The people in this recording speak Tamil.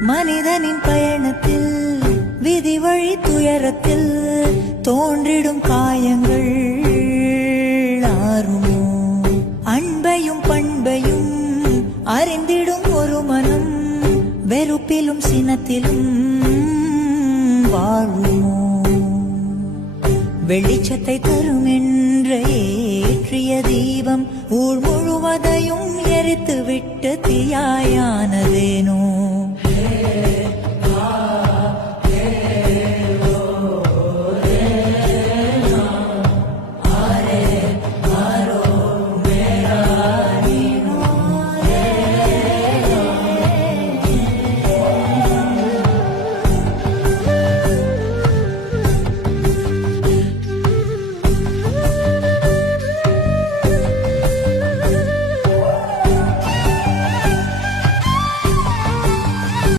மனிதனின் பயணத்தில் விதி வழி துயரத்தில் தோன்றிடும் காயங்கள் ஆறுமோ? அன்பையும் பண்பையும் அறிந்திடும் ஒரு மனம் வெறுப்பிலும் சினத்திலும் வாழுமோ? வெளிச்சத்தை தரும் என்ற ஏற்றிய தீபம் ஊர் முழுவதையும் எரித்து விட்டு தீயாயானதேனோ?